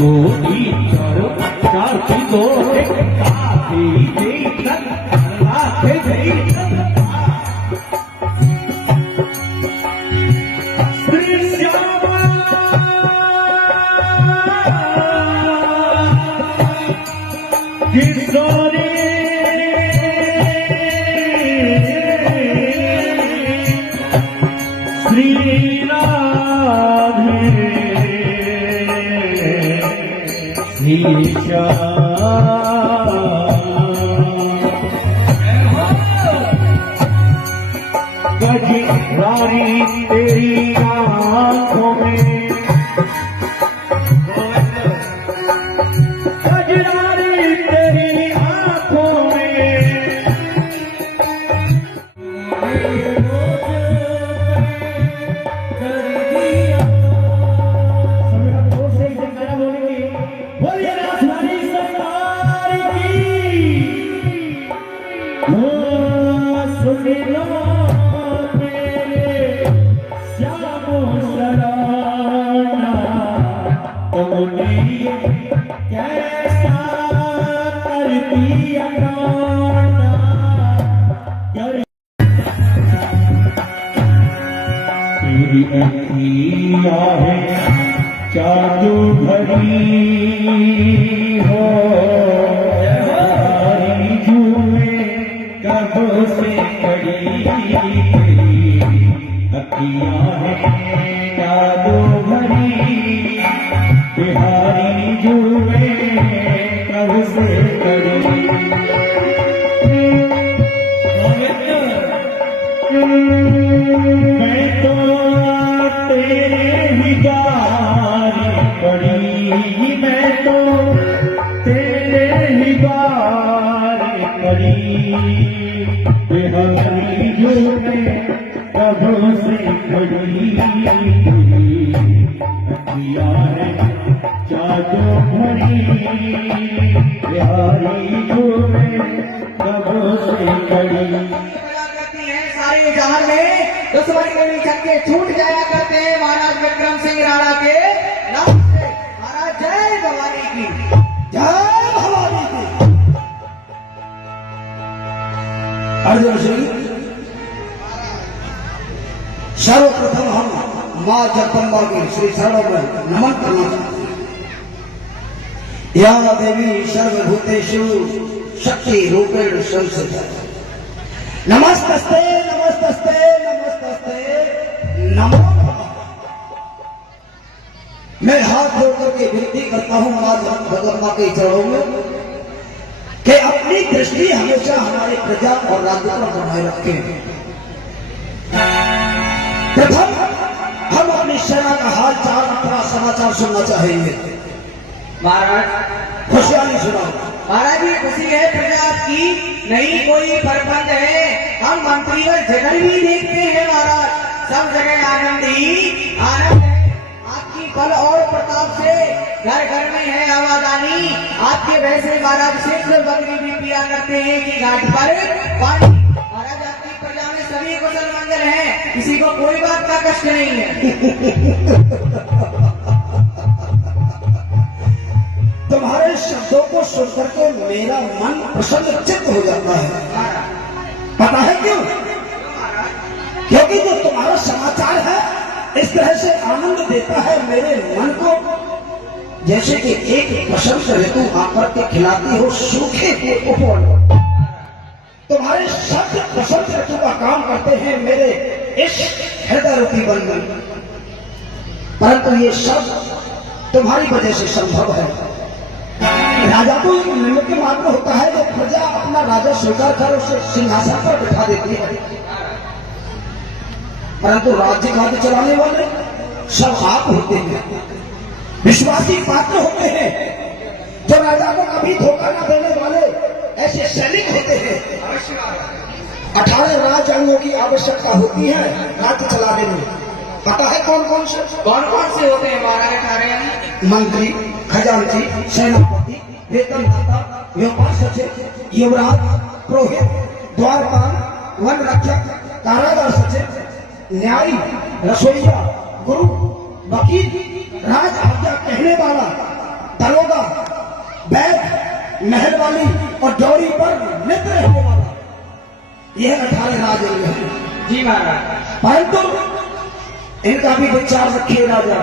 दो चार दो गजरानी तेरी आंखों में गजरानी तेरी आंखों में बोलिए राजधानी सरकार की सुन लो कैसा कर दिया तेरी अखियाँ है जादू भरी हो हमारी झूमे कब से पड़ी तेरी अखियाँ है जादू भरी बिहारी झूमे कब से पड़ी मैं तो तेरे ही गारी पड़ी मैं तो तेरे ही गारी पड़ी बिहारी झूमे कब से पड़ी जादू भरी बिहारी झूमे कब से पड़ी सारे जहां में दुश्मन के छक्के छूट जाया करते हैं महाराज विक्रम सिंह राणा के नाम से। महाराज जय भवानी की जय भवानी की। अर्जुन सिंह सर्वप्रथम हम मां जगदम्बा की श्री शरणों में नमन करना चाहते हैं। या देवी सर्वभूतेषु शक्ति रूपेण संस्थिता नमस्तस्ते नमस्तस्ते नमस्तस्ते नमो नमः। मैं हाथ जोड़कर के विनती करता हूं मां जगदम्बा के चरणों में कि अपनी दृष्टि हमेशा हमारे प्रजा और राज्य पर बनाए रखें। प्रथम हम अपनी सेना का हाल चाल अपना समाचार सुनना चाहेंगे। महाराज खुशहाली सुनाओ। महाराज ये खुशी है प्रजा की नहीं कोई परपंच है। हम मंत्री और जगह भी देखते हैं महाराज सब जगह आनंद ही आनंद है। आपकी बल और प्रताप से घर घर में है आवाजानी। आपके वैसे महाराज सिर्फ बकरी भी पिया करते हैं कि घाट पर पानी। महाराज आपकी प्रजा में सभी कुशल मंगल है किसी को कोई बात का कष्ट नहीं है। तुम्हारे शब्दों को सुनकर के मेरा मन प्रसन्न चित्त हो जाता है। पता है क्यों? क्योंकि जो तुम्हारा समाचार है इस तरह से आनंद देता है मेरे मन को, जैसे कि एक बसंत ऋतु आकर के खिलाती हो सूखे उपवन। तुम्हारे शब्द बसंत ऋतु का काम करते हैं मेरे इस हृदय रूपी बंधन। परंतु ये सब तुम्हारी वजह से संभव है। राजा तो एक निमित्त मात्र होता है जो प्रजा अपना राजा स्वीकार कर उसे सिंहासन पर बिठा देती है, परंतु राज्य कार्य चलाने वाले सब आप होते हैं। विश्वासी पात्र होते हैं जो राजा को कभी धोखा न देने वाले ऐसे सैनिक होते हैं। 18 राज अंगों की आवश्यकता होती है राज्य चलाने में। पता है कौन कौन से होते हैं महाराज? 18 मंत्री, खजांची, सेनापति, वेतनदाता, व्यापार सचिव, युवराज, पुरोहित, द्वारपाल, वन रक्षक, कारागार सचिव, न्यायी, रसोईया, गुरु, वकील, राज आज्ञा कहने वाला, दरोगा, बैग, महल वाली और डोरी पर नृत्य रहने वाला, यह 18 राज हैं। जी महाराज। परंतु इनका भी विचार रखे राजा,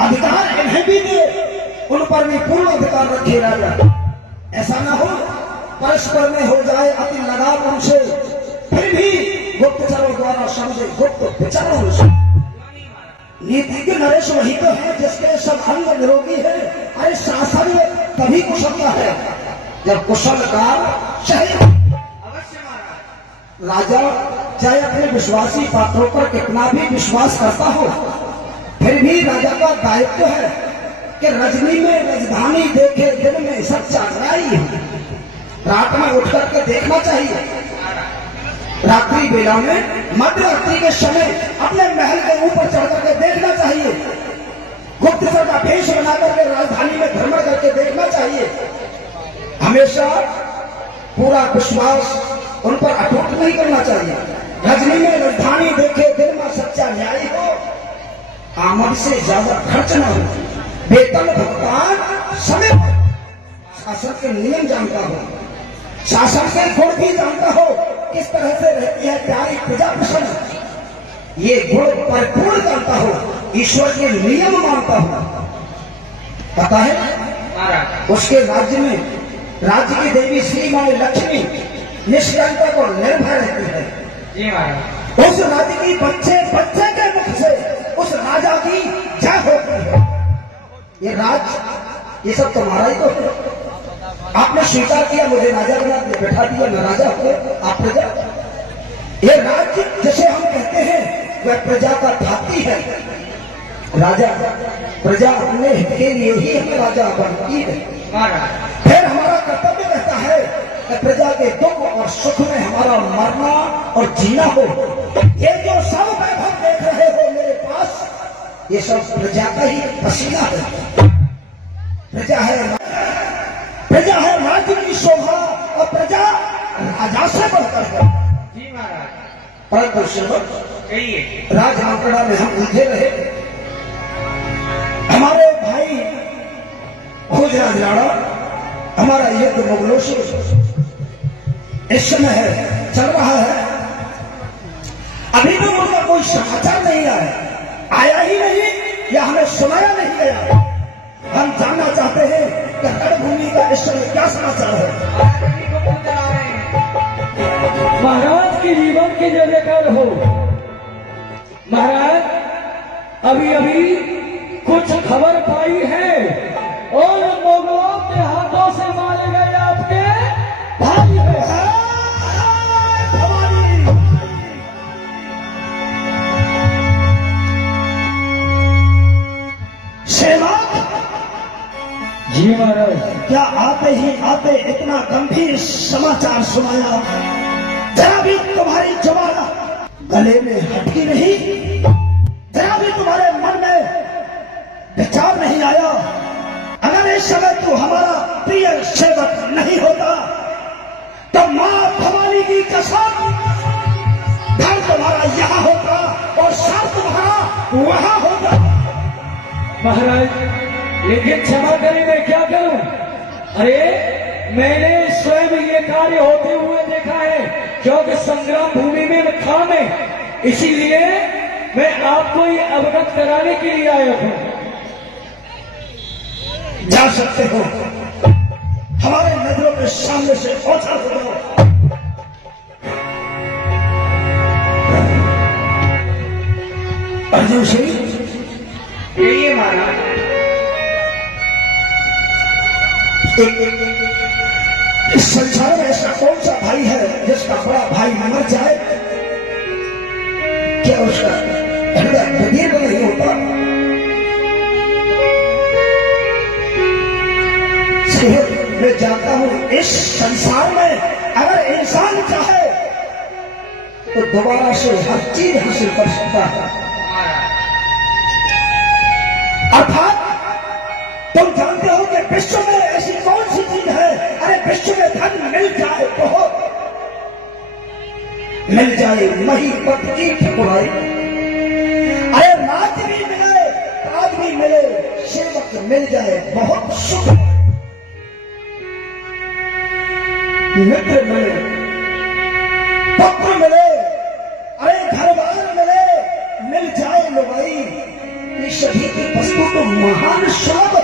अधिकार इन्हें भी दे, उन पर भी पूर्ण अधिकार रखे राजा। ऐसा न हो परस्पर में हो जाए अति लगाव उनसे, फिर भी गुप्तचरों द्वारा समझे गुप्त विचारों उनसे। नीतिज्ञ नरेश वही तो है जिसके सब अंग निरोगी है। अरे शासन तभी कुशलता है जब कुशल का सही। अवश्य महाराज। राजा चाहे अपने विश्वासी पात्रों पर कितना भी विश्वास करता हो, फिर भी राजा का दायित्व है कि रजनी में राजधानी देखे, दिन में सच्चा न्यायी हो। रात में उठ करके देखना चाहिए, रात्रि बेला में मध्यरात्रि के समय अपने महल के ऊपर चढ़ करके देखना चाहिए, गुप्तचर का भेष बना करके राजधानी में भ्रमण करके देखना चाहिए। हमेशा पूरा विश्वास उन पर अटूट नहीं करना चाहिए। रजनी में राजधानी देखे, दिन में सच्चा न्यायी हो, आमद से ज्यादा खर्च न हो, वेतन भुगतान समय पर, शासन के नियम जानता हो, शासन के गुण भी जानता हो, किस तरह से रहती है प्यारी प्रजा प्रसन्न, ये गुण परिपूर्ण जानता हो, ईश्वर के नियम मानता हो। पता है महाराज। उसके राज्य में राज्य की देवी श्री माँ लक्ष्मी निष्कंटक और निर्भय रहती है। जी महाराज। उस राज्य की बच्चे बच्चे के मुख से उस राजा की जय होती है। ये राज, ये सब तुम्हारा ही तो है। आपने स्वीकार किया, मुझे राजा बना बैठा दिया, मैं राजा हुए, आप प्रजा। ये राज्य जिसे हम कहते हैं वह प्रजा का भाती है। राजा प्रजा अपने हित के लिए ही हमें राजा बनती है। महाराज। फिर हमारा कर्तव्य रहता है कि प्रजा के दुख और सुख में हमारा मरना और जीना हो। ये जो सब वैभव देख रहे हो मेरे पास, ये सब प्रजा का ही पसीना है। प्रजा है राज्य की शोभा और प्रजा राजा से बढ़कर है। जी महाराज। परंतु सेवक कहिए। राजमंत्रणा में हम उलझे रहे। हमारे भाई भोजराज राणा, हमारा युद्ध मुगलों से इस समय है, चल रहा है। अभी भी उनका कोई समाचार नहीं आया ही नहीं, या हमें सुनाया नहीं गया। हम जानना चाहते हैं कि रणभूमि का इस समय क्या समाचार है। महाराज की जीवन की जय जयकार हो। महाराज अभी अभी कुछ खबर पाई है और मुगलों के हाथों से मारे गए आपके भाई है। जी महाराज। क्या आते ही आते इतना गंभीर समाचार सुनाया, जरा भी तुम्हारी जुबान गले में हटी नहीं, जरा भी तुम्हारे मन में विचार नहीं आया। अगर इस समय तू हमारा प्रिय सेवक नहीं होता तो मां भवानी की कसम, घर तुम्हारा यहाँ होता और सर तुम्हारा वहां होता। महाराज लेकिन क्षमा करें, मैं क्या करूं? अरे मैंने स्वयं ये कार्य होते हुए देखा है, क्योंकि संग्राम भूमि में मैं था में, इसीलिए मैं आपको ये अवगत कराने के लिए आया हूं। जा सकते हो, हमारे नजरों के सामने से ओझल हो जाओ। अर्जुन सिंह, कहिए महाराज। इस संसार में ऐसा कौन सा भाई है जिसका बड़ा भाई मर जाए? क्या उसका हृदय बधिर नहीं होता? मैं जानता हूं इस संसार में अगर इंसान चाहे तो दोबारा से हर चीज हासिल कर सकता है। अर्थात तुम जानते हो कि विश्व में ऐसी कौन सी चीज है, अरे विश्व में धन मिल जाए तो हो, मिल जाए मही पत की ठकुराई। अरे राज भी मिले, ताज भी मिले, सेवक मिल जाए बहुत सुख। मित्र मिले, पुत्र मिले, अरे घर बार मिले, मिल जाए लुगाई, ये सभी की वस्तु तो महान शाम है।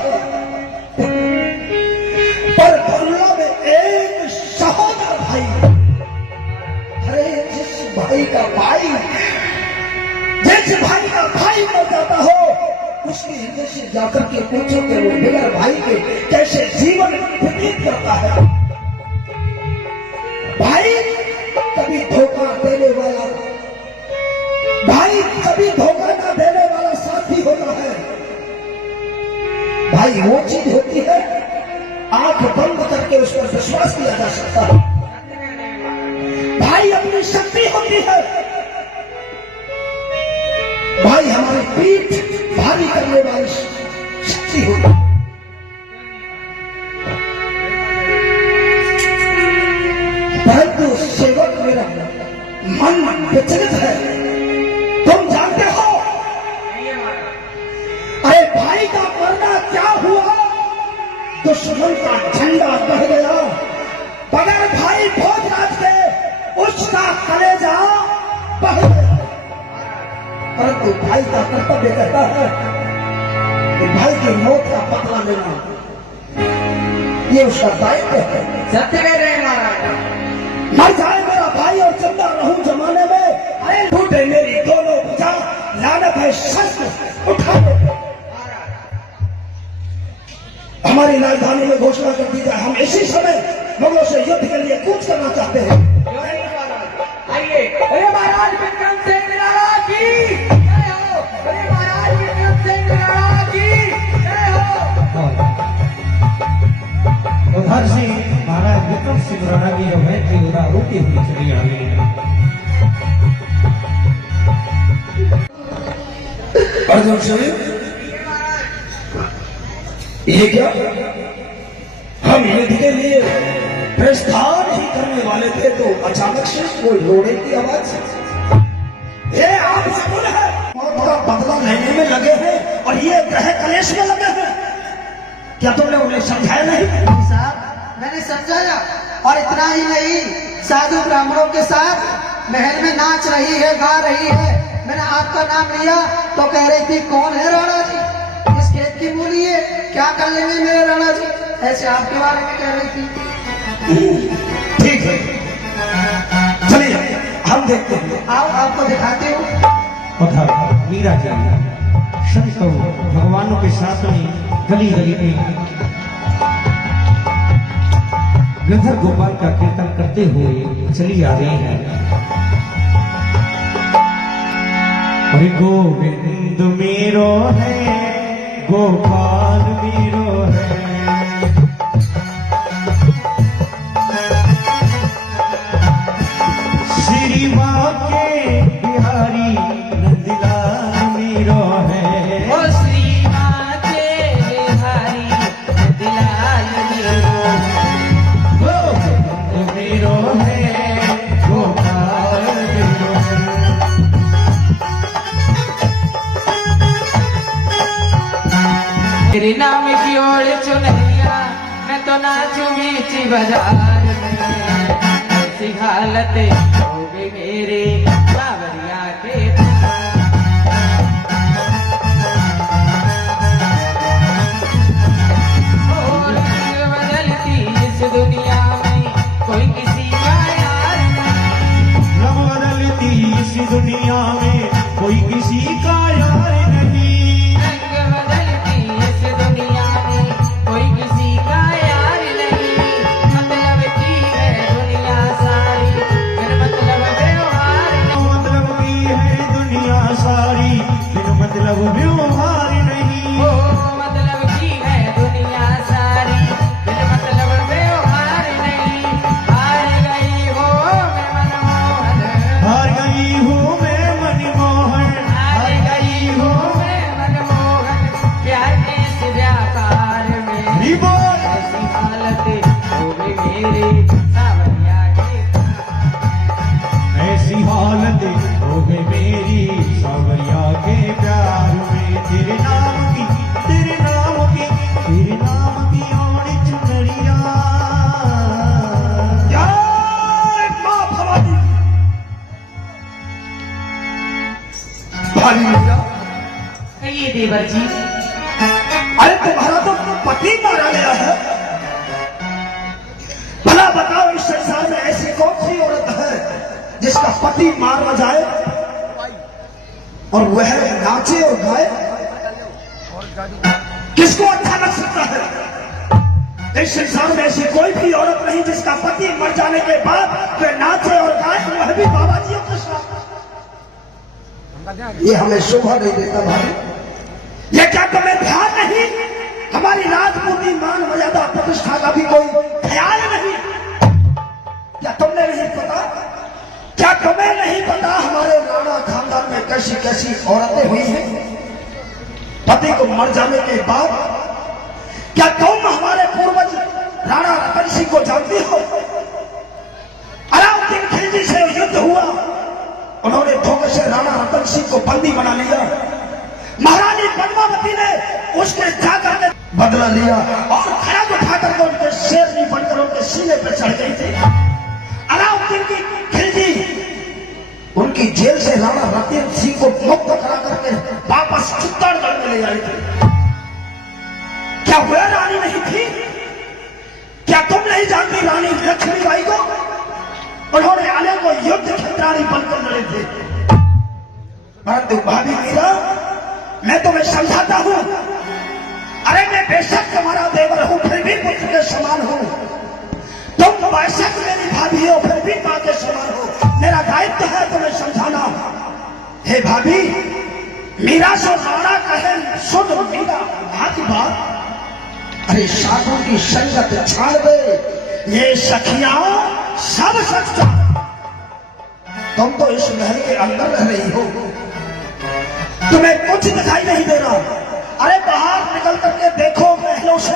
पर दुनिया में एक सहोदर भाई, अरे जिस भाई का भाई मर जाता हो, उसके हृदय से जाकर के पूछो कि वो बिगर भाई के कैसे जीवन व्यतीत करता है। भाई कभी धोखा देने वाला, भाई कभी धोखा न देने वाला साथी होता है। भाई वो चीज होती है आंख बंद करके उस पर विश्वास किया जा सकता है। भाई अपनी शक्ति होती है। भाई हमारी पीठ भारी करने वाली शक्ति होती है। परंतु सेवक मेरा मन विचलित है। तुम जानते हो अरे भाई का मरना क्या हुआ? दुश्मन का झंडा बह गया, बगैर भाई भोजराज के उसका कलेजा बह गया। परंतु भाई का कर्तव्य कहता है कि भाई की मौत का बदला लेना ये उसका दायित्व है। सत्य कह रहे हैं महाराज। मर जाए मेरा भाई और जिंदा रहूं जमाने में, अरे टूटे मेरी दोनों भुजा, लानत है शस्त्र उठा दो। हमारी राजधानी में घोषणा कर दी जाए, हम इसी समय मुगलों से युद्ध के लिए कूच करना चाहते हैं। आइए। अरे महाराज विक्रम सिंह निराला की जय हो। अरे महाराज विक्रम सिंह निराला की जय हो। उधर से महाराज विक्रम सिंह राणा की जो बैटरी उधर रुकी हुई चली आ रही है। अर्जुन सिंह, ये क्या? हम युद्ध के लिए प्रस्थान ही करने वाले थे तो अचानक से कोई रोने की आवाज। ये आप सबूत है मौत का बदला लेने में लगे हैं और ये ग्रह कलेश में लगे हैं। क्या तुमने उन्हें समझाया नहीं? साहब मैंने समझाया, और इतना ही नहीं, साधु ब्राह्मणों के साथ महल में नाच रही है, गा रही है। मैंने आपका नाम लिया तो कह रही थी कौन है राणा जी, इस खेत की मूली है, क्या कर लेंगे मेरे राणा जी, ऐसे आपके बारे में कह रही थी। ठीक है, चलिए हम देखते हैं। आओ आपको दिखाती हूँ। उधर मीरा जी संत भगवानों के साथ में गली गली में गंधर गोपाल का कीर्तन करते हुए चली आ रही है। अरे गोविंद मेरो है, गोपाल मेरो है, श्री माँ के बिहारी नंदलाल मेरो है। ओ श्री माँ के बिहारी नंदलाल मेरो गोविंद मेरो है, गोपाल मेरो है। तेरे नाम की ओर चुनरिया, मैं तो नाचू बीच बाजार में। ऐसी हालत हो गई मेरे बावरिया के। और रंग बदलती इस दुनिया में कोई किसी का यार नहीं। रंग बदलती इस दुनिया में कोई किसी का यार नहीं। रंग बदलती इस दुनिया में कोई किसी का यार नहीं। मतलब की है दुनिया सारी, फिर मतलब व्यवहार नहीं। के प्यार में तेरे नाम की ओढ़ चुनरिया। जय मां भवानी। भाई मीरा, कहिए देवर जी। अरे तुम्हारा तो पति मारा गया है। भला बताओ इस संसार में ऐसी कौन सी औरत है जिसका पति मार न जाए और वह नाचे और गाए? किसको अच्छा लग सकता है? इस संसार में ऐसी कोई भी औरत नहीं जिसका पति मर जाने के बाद वह नाचे और गाए, वह भी बाबा जी के साथ। ये हमें शोभा नहीं देता भाई। ये क्या तुम्हें ध्यान नहीं? हमारी राजपूती मान मर्यादा प्रतिष्ठा का भी कोई ख्याल नहीं? क्या तुमने नहीं पता? क्या तुम्हें नहीं पता हमारे राणा खानदान में कैसी कैसी औरतें हुई हैं पति को मर जाने के बाद? क्या तुम हमारे पूर्वज राणा रतन सिंह को जानती हो? अलाउद्दीन खिलजी से युद्ध हुआ, उन्होंने धोखे से राणा रतन सिंह को बंदी बना लिया। महारानी पद्मावती ने उसके जाकर के बदला लिया और खड़ग उठाकर के उनके शेरनी बनकर उनके सीने पर चढ़ गई थी। अलाउद्दीन की खिलजी उनकी जेल से राणा रतन सिंह को मुक्त करा करके वापस चित्तौड़गढ़ में ले आई थी। क्या वह रानी नहीं थी? क्या तुम नहीं जानती रानी लक्ष्मीबाई को? उन्होंने अनेकों युद्ध क्षेत्राणी बनकर लड़े थे। परंतु भाभी मीरा, मैं तुम्हें समझाता हूं। अरे मैं बेशक तुम्हारा देवर हूं, फिर भी पुत्र के समान हूं। तुम बेशक मेरी भाभी हो, फिर भी मां के समान हो। मेरा दायित्व है तुम्हें समझाना। हे भाभी, मीरा से राणा कहे सुन मीरा भागी बात। अरे साधु की संगत छाड़ दे, ये सखियां सब सच। तुम तो इस महल के अंदर रह रही हो, तुम्हें कुछ दिखाई नहीं दे रहा। अरे बाहर निकल करके देखो, महलों से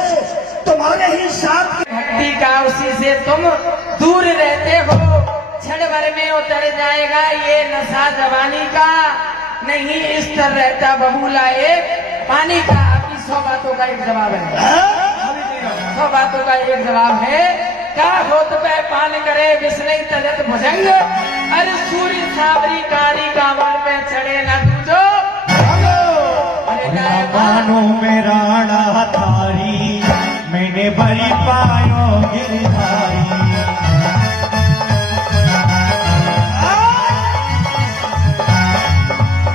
तुम्हारे ही साथ भक्ति का उसी से तुम दूर रहते हो। क्षण भर में उतर जाएगा ये नशा जवानी का, नहीं इस तरह रहता बबूला एक पानी का। आपकी 100 बातों का एक जवाब है, 100 बातों का एक जवाब है। क्या होत पे पान करे विष्णु तजत भुजंग, अरे सूर्य सावरी कारी कांवड़ पे चढ़े न दूजो। मानो में राणा थारी, मैंने बड़ी पायो गिरधारी।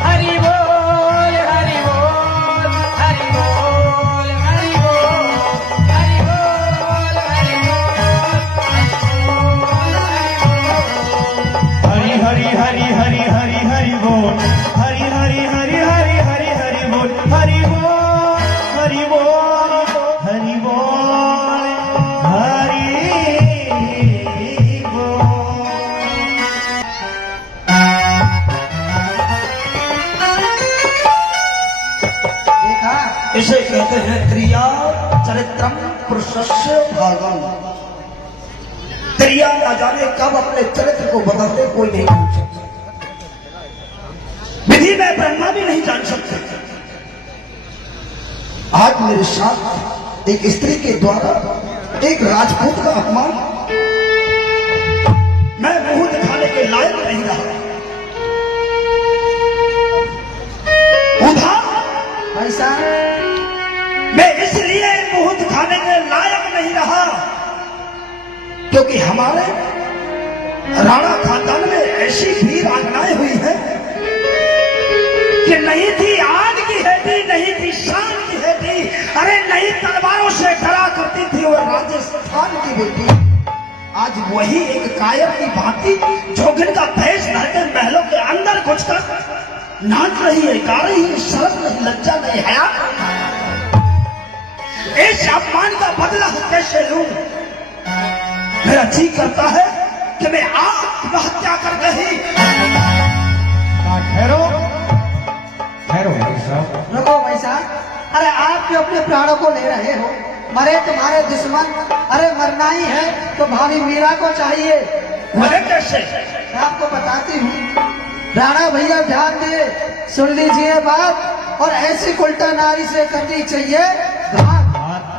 हरि बोल हरि बोल हरि बोल हरि बोल हरि बोल हरि बोल हरि हरि हरि हरि हरि हरि बोल, हरि हरि हरि हरि हरि हरि बोल, हरि बोल हरि बोल हरि बोल हरि बोल। देखा? इसे कहते हैं क्रिया चरित्रम पुरुषस्य भागम। क्रिया न जाने कब अपने चरित्र को बदलते कोई नहीं जान सकता। विधि में ब्रह्मा भी नहीं जान सकते। आज मेरे साथ एक स्त्री के द्वारा एक राजपूत का अपमान, मैं मुंह दिखाने के लायक नहीं रहा। उधर ऐसा मैं इसलिए मुंह दिखाने के लायक नहीं रहा क्योंकि हमारे राणा खानदान में ऐसी वीर आंगनाएं हुई हैं कि नहीं थी आग की हेती, नहीं थी शान की हेती, अरे नहीं तलवारों से डरा करती थी वो राजस्थान की बेटी। आज वही एक कायर की भांति जोगिन का भेष धर के महलों के अंदर घुसकर नाच रही है, गा रही है, शर्म नहीं, लज्जा नहीं, हया। इस अपमान का बदला कैसे लूं? मेरा जी करता है कि मैं आत्महत्या कर गई। ठहरो ठहरो भाई साहब। रुको भाई साहब, अरे आप क्यों अपने प्राणों को ले रहे हो? मरे तुम्हारे दुश्मन, अरे मरना ही है तो भाभी मीरा को चाहिए। मरे कैसे? मैं आपको बताती हूँ। राणा भैया ध्यान दे, सुन लीजिए बात, और ऐसी उल्टा नारी से करनी चाहिए घात,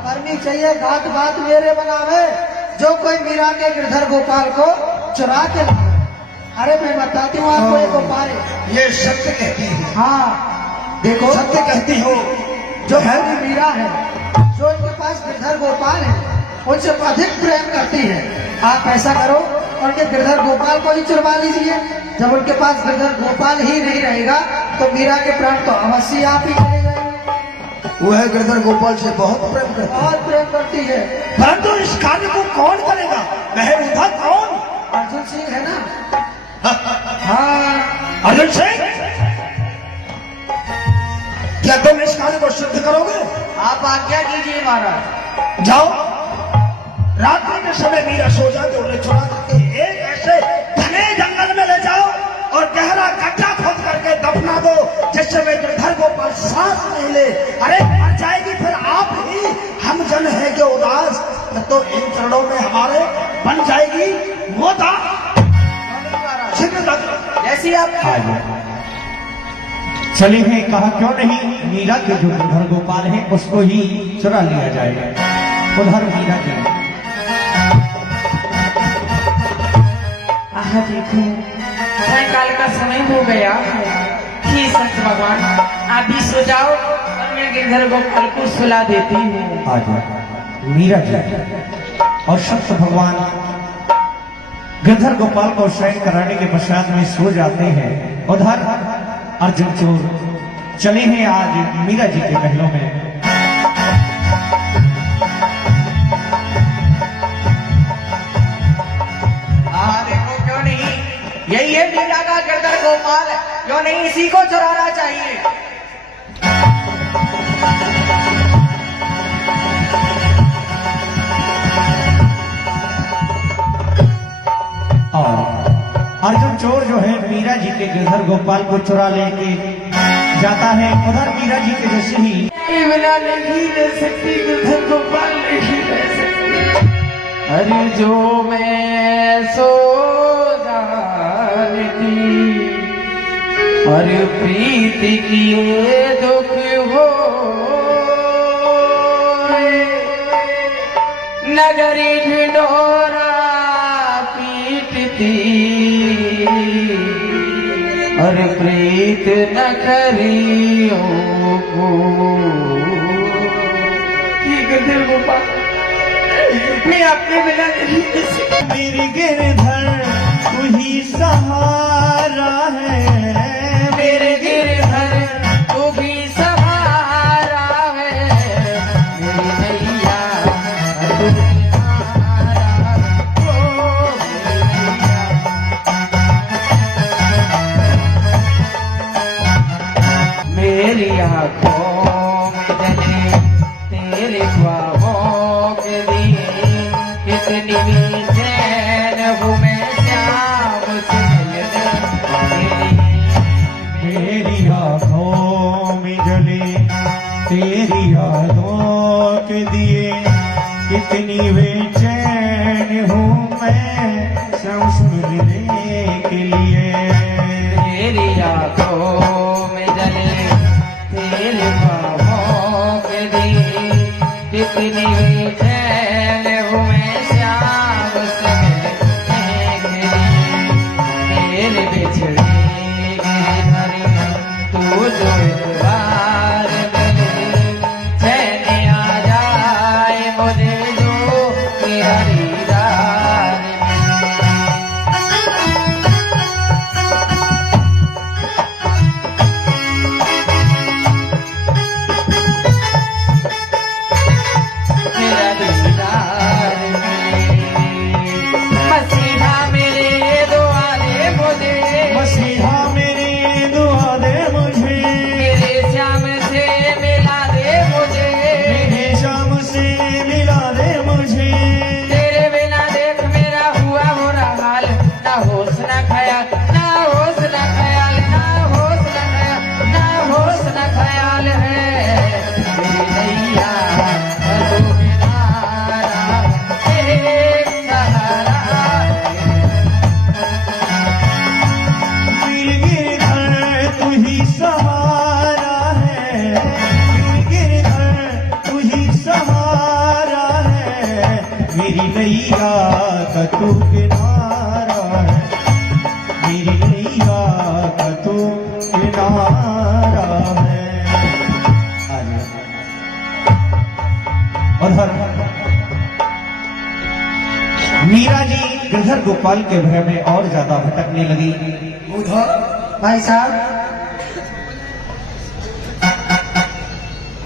करनी चाहिए घात बात मेरे बनावे, जो कोई मीरा के गिरधर गोपाल को चुरा के लाए। अरे मैं बताती हूँ आपको ये गोपाल है। ये सत्य कहती है, हाँ देखो सत्य कहती हो। जो है भी मीरा है, जो इनके पास गिरधर गोपाल है, उनसे अधिक प्रेम करती है। आप ऐसा करो उनके गिरधर गोपाल को ही चुरवा लीजिए। जब उनके पास गिरधर गोपाल ही नहीं रहेगा तो मीरा के प्राण तो अवश्य आप ही चले जाएंगे। वह गिरधर गोपाल से बहुत प्रेम करती है, बहुत प्रेम करती है। परंतु इस कार्य को कौन करेगा? वह उधर कौन? अर्जुन सिंह है ना? हाँ अर्जुन सिंह, क्या तुम इस कार्य को सिद्ध करोगे? आप आज्ञा कीजिए महाराज। जाओ, रात्रि के समय मीरा सो जाते उन्हें चुरा करके एक ऐसे घने जंगल में ले जाओ और गहरा गड्ढा खोद करके दफना दो, जिससे वे गिरधर गोपाल सांस नहीं ले। अरे मर जाएगी फिर आप ही, हम जन है जो उदास, तो इन चरणों में हमारे बन जाएगी वो दास। जैसी आप चले हैं, कहा क्यों नहीं मीरा के जो गिरधर गोपाल है उसको ही चुरा लिया जाएगा। उधर मीरा के देखो सायकाल का समय हो गया है। हे सच भगवान, आप भी सो जाओ और मैं गिरधर गोपाल को सुला देती हूँ। आ जाओ मीरा जी। और सत्य भगवान गिरधर गोपाल को शयन कराने के पश्चात में सो जाते हैं। उधर अर्जुन चोर चले हैं आज मीरा जी के महलों में। देखो क्यों नहीं, यही है मीरा का गिरधर गोपाल, क्यों नहीं इसी को चुराना चाहिए। और अर्जुन चोर जो है मीरा जी के गिरधर गोपाल को चुरा लेके जाता है। उधर मीरा जी के जैसे ही बिना नहीं रह सकती, गिरधर गोपाल नहीं रह सकती। अरे जो मैं सो जानती, अरे प्रीति किए दुख हो, नगरी ढिंढोरा पीटती, अरे प्रीत न करियो को। ये गिरधर गोपाल, मैं आपके बिना नहीं रह सकती। मेरे गिरधर तू ही सहारा है, मेरे गिरधर तू भी सहारा है, मेरी मैया तू भी सहारा हो, मेरी आँखों में जले तेरे ख्वाबों के लिए, कितनी भी चैन हूँ मैं श्याम से मिलने। तेरी आँखों में जले तेरी यादों के दिए, कितनी बेचैन हूँ मैं सांस मिलने के लिए। तेरी आँखों में जले तेरे ख्वाबों के दिए, कितनी बेचैन हूँ मैं श्याम से मिलने के लिए। तेरे बिछड़े गिरधर तू जो एक बार मिले, चैन आ जाए नैया का तू किनारा है, मेरी नैया का तू किनारा है। और हर मीरा जी गिरधर गोपाल के भय में और ज्यादा भटकने लगी। उधर भाई साहब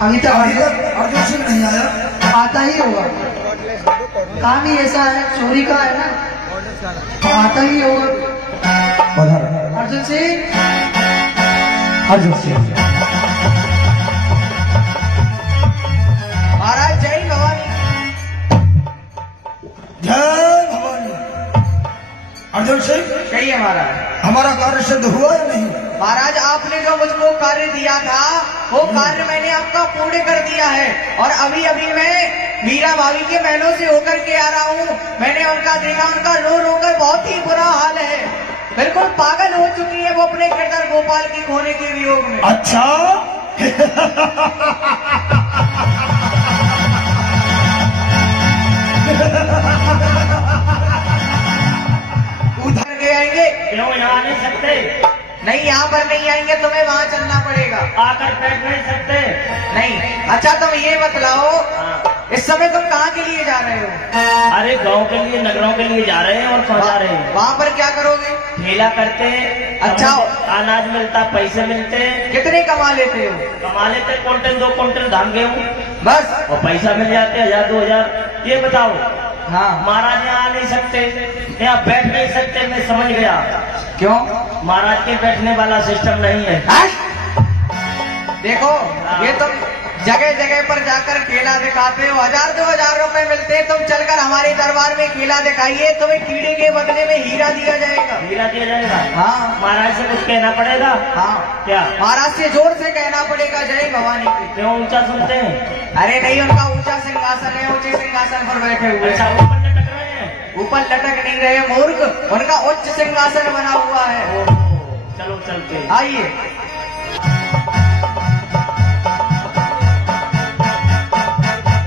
अभी तक अभी तक अर्जुन सिंह नहीं आया। आता ही होगा, काम ही ऐसा है, चोरी का है ना, आता ही होगा। उधर अर्जुन सिंह, अर्जुन सिंह महाराज जय भवानी। जय भवानी। अर्जुन सिंह, कहिए महाराज। हमारा कार्य सिद्ध हुआ या नहीं? महाराज आपने जो मुझको कार्य दिया था वो कार्य मैंने आपका पूर्ण कर दिया है, और अभी अभी मैं मीरा भाभी के महलों से होकर के आ रहा हूँ। मैंने उनका देखा, उनका रो रो कर बहुत ही बुरा हाल है, बिल्कुल पागल हो चुकी है वो अपने गिरधर गोपाल की खोने के वियोग में। अच्छा उधर के आएंगे? क्यों यहाँ नहीं सकते? नहीं, यहाँ पर नहीं आएंगे, तुम्हें वहाँ चलना पड़ेगा। आकर बैठ नहीं सकते? नहीं। अच्छा तुम ये बतलाओ, इस समय तुम कहाँ के लिए जा रहे हो? अरे गांव के लिए, नगरों के लिए जा रहे हैं। और कहाँ जा रहे हैं? वहाँ पर क्या करोगे? ठेला करते। अच्छा। अनाज मिलता, पैसे मिलते। कितने कमा लेते हो? कमा लेते क्विंटल 2 क्विंटल धान गेहूँ, बस। और पैसा मिल जाते 1000 2000। ये बताओ, हाँ। महाराज यहाँ आ नहीं सकते, यहाँ बैठ नहीं सकते। मैं समझ गया क्यों? महाराज के बैठने वाला सिस्टम नहीं है। हाँ? देखो, ये तुम जगह जगह पर जाकर खेला दिखाते हो, 1000 2000 रुपए मिलते हैं। तुम चलकर हमारे दरबार में खेला दिखाइए, तुम्हें कीड़े के बदले में हीरा दिया जाएगा। हीरा दिया जाएगा? हाँ। महाराज से कुछ कहना पड़ेगा? हाँ। क्या? महाराज से जोर से कहना पड़ेगा जय भवानी की। क्यों ऊंचा सुनते हैं? अरे नहीं, उनका ऊंचा सिंहासन है, ऊंचे सिंहासन पर बैठे हुए अच्छा, हैं। ऊपर लटक रहे हैं? ऊपर लटक नहीं रहे मूर्ख, उनका उच्च सिंहासन बना हुआ है। ओहो, चलो चलते। आइए।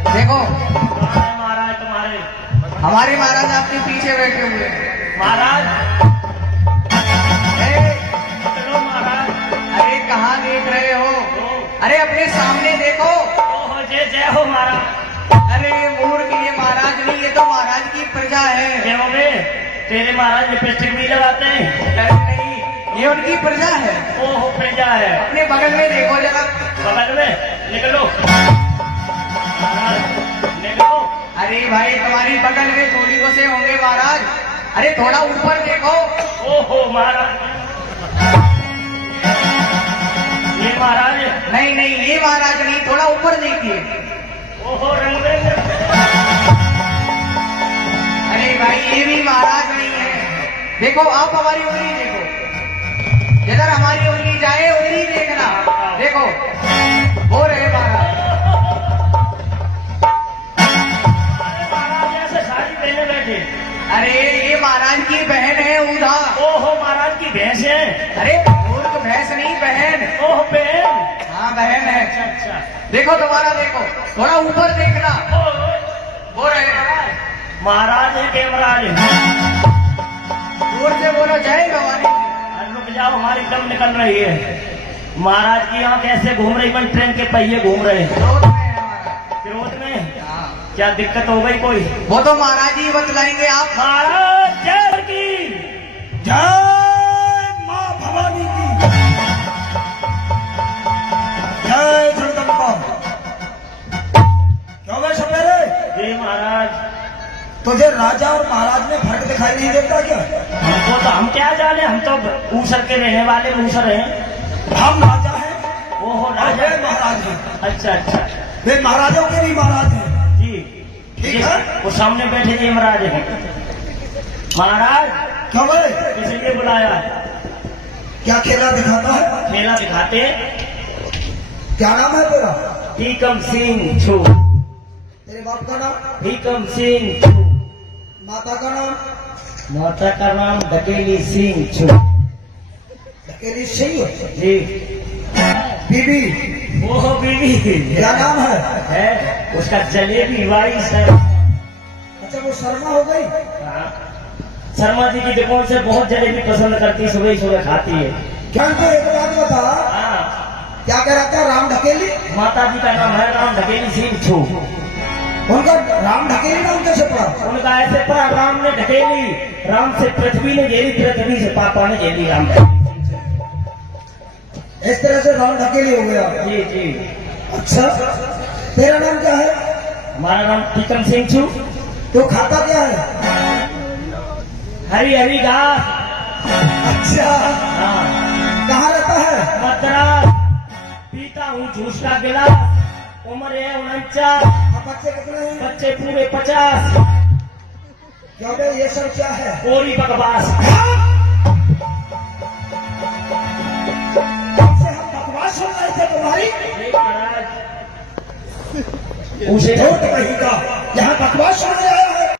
देखो, कहाँ है महाराज तुम्हारे? हमारे महाराज आपके पीछे बैठे हुए हैं। महाराज, ए, चलो महाराज। अरे कहाँ देख रहे हो? अरे अपने सामने देखो। ओहो, जय जय हो महाराज। अरे ये मूर्ख, ये महाराज नहीं, ये तो महाराज की प्रजा है। क्यों बे? तेरे महाराज लिपस्टिक भी लगाते हैं? अरे नहीं, ये उनकी प्रजा है। ओहो, प्रजा है। अपने बगल में देखो जरा। बगल में निकलो महाराज, निकलो। अरे भाई, तुम्हारी बगल में थोड़ी को से होंगे महाराज। अरे थोड़ा ऊपर देखो। ओहो महाराज, ये महाराज? नहीं नहीं, ये महाराज नहीं, थोड़ा ऊपर देखिए। ओहो, रंग बिरंगे। अरे भाई, ये भी महाराज नहीं है। देखो, आप हमारी उंगली देखो, जिधर हमारी उंगली जाए उंगली देखना। देखो, हो रहे महाराज। महाराज ऐसे साड़ी पहने बैठे? अरे ये महाराज की बहन है ऊधा। ओहो, महाराज की भैंस है? अरे मूर्ख, भैंस नहीं, बहन। ओह बहन। हाँ, बहन है। अच्छा अच्छा। देखो दोबारा देखो, थोड़ा ऊपर देखना। ओहो, हो रहे महाराज। महाराज है के महाराज? जोर से बोलो जय भवानी। अरे रुक जाओ, हमारी दम निकल रही है। महाराज की आंख ऐसे घूम रही, बन ट्रेन के पहिए घूम रहे हैं। क्रोध में है महाराज। क्रोध में? हाँ। क्या दिक्कत हो गई कोई? वो तो महाराज ही बतलाएंगे। आप महाराज जय की। जय माँ भवानी की। जय जगदम्बा। क्यों गए सपेरे? जी महाराज। तुझे राजा और महाराज में फर्क दिखाई नहीं देता क्या? हमको तो, हम क्या जाने, हम तो ऊसर के रहने वाले मूसर हैं। हम राजा हैं ओहो, और राजा। वे महाराज हैं। अच्छा अच्छा। वे महाराजों के भी महाराज हैं। जी ठीक जी, है। वो सामने बैठे जी महाराज हैं। महाराज क्यों गए? किस लिए बुलाया? क्या खेला दिखाता है? मेला दिखाते। क्या नाम है तेरा? टीकम सिंह छू। तेरे बाप का नाम? टीकम सिंह छू। माता का नाम? माता का नाम डकेली सिंह छू। धकेली सिंह। जी। बीबी? ओहो, बीवी। क्या नाम है? है उसका जलेबी वाइस है। अच्छा, को शर्मा हो गई। हाँ। शर्मा जी की दुकान से बहुत जलेबी पसंद करती, सुबह सुबह खाती है। क्या तो एक बात बता, हाँ। क्या कह रहा था राम ढकेली? माता जी का नाम है राम ढकेली सिंह छू। उनका राम ढकेली नाम कैसे पड़ा? उनका ऐसे पड़ा, राम ने ढकेली, राम से पृथ्वी ने घेरी, पृथ्वी से पापा ने घेरी राम। इस तरह से राम ढकेली हो गया। जी जी। अच्छा, तेरा नाम क्या है? हमारा नाम प्रीतम सिंह छू। तो खाता क्या है? हरी हरी घास। अच्छा, हाँ। कहाँ रहता है? मद्रास। पीता हूँ जूस का गिलास। उम्र है 49। अब बच्चे कितने हैं? बच्चे पूरे 50। क्या बे, ये सब क्या है? कोरी बकवास। हमसे हम बकवास सुन रहे थे तुम्हारी। उसे झूठ कहीं का, यहाँ बकवास सुन रहे